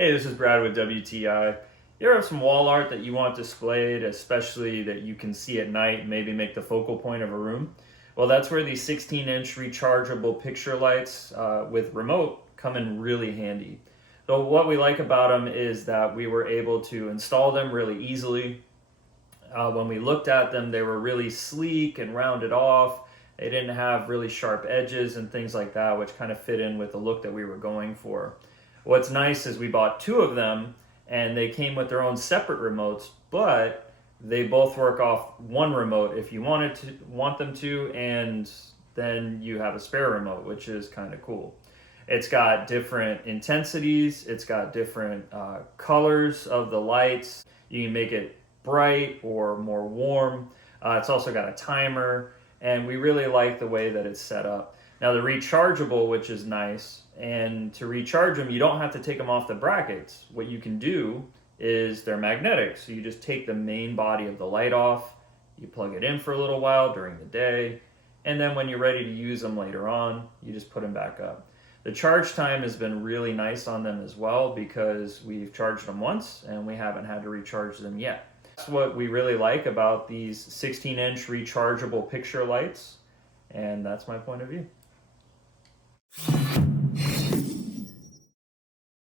Hey, this is Brad with WTI. You ever have some wall art that you want displayed, especially that you can see at night and maybe make the focal point of a room? Well, that's where these 16-inch rechargeable picture lights with remote come in really handy. So what we like about them is that we were able to install them really easily. When we looked at them, they were really sleek and rounded off. They didn't have really sharp edges and things like that, which kind of fit in with the look that we were going for. What's nice is we bought two of them and they came with their own separate remotes, but they both work off one remote if you want them to, and then you have a spare remote, which is kind of cool. It's got different intensities, it's got different colors of the lights. You can make it bright or more warm. It's also got a timer, and we really like the way that it's set up. Now the rechargeable, which is nice, and to recharge them, you don't have to take them off the brackets. What you can do is they're magnetic, so you just take the main body of the light off, you plug it in for a little while during the day, and then when you're ready to use them later on, you just put them back up. The charge time has been really nice on them as well because we've charged them once and we haven't had to recharge them yet. That's what we really like about these 16-inch rechargeable picture lights, and that's my point of view.